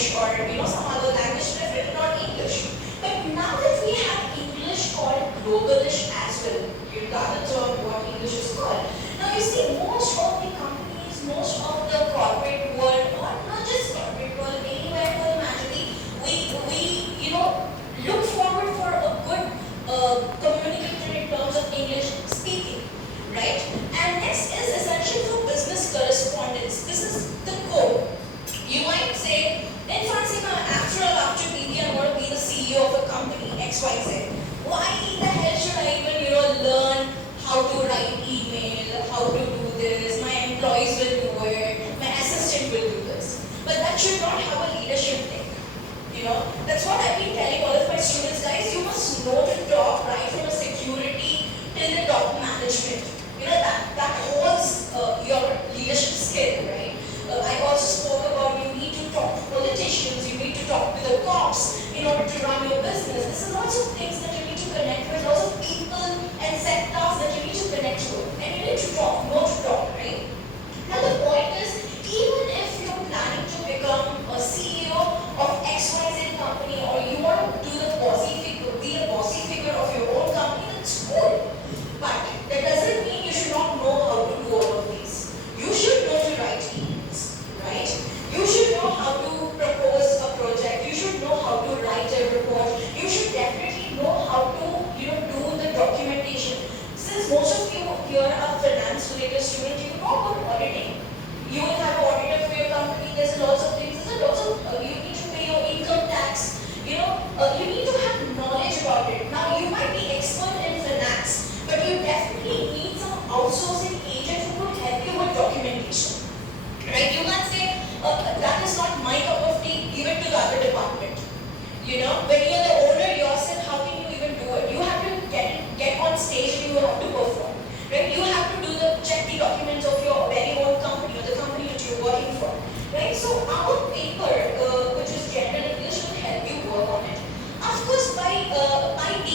Spanish or some other language, definitely not English. But now that we have English called globalish as well, the other term what English is called. Now you see most of the companies, most of the corporate world, or not just corporate world, anywhere for the matter, we look forward for a good communicator in terms of English speaking, right? And next is essential for business correspondence. This is the core. You might say, in fancy, after all, after BB, I'm going to be the CEO of a company XYZ. Why the hell should I even learn how to write email, how to do this? My employees will do it. My assistant will do this. But that should not have a leadership thing. That's what I've been telling all of my students, guys. You must know to talk right from a security till the top management. That holds your leadership skill, right? I also spoke about you need to talk to politicians, you need to talk to the cops in order to run your business. There's lots of things that you need to connect with, lots of people and sectors that you need to connect with. And you need to talk, know to talk, right? Now the point is, even if you're planning to become a CEO of XYZ company, or you want to be a bossy figure of your own company, that's cool. But that doesn't mean you should not know how to do all of these. You should know to write emails, right? You should know how to propose a project. You should know how to write a report. You should definitely know how to, do the documentation. Since most of you here are finance related students, you know about auditing. You will have an auditor for your company. There's lots of things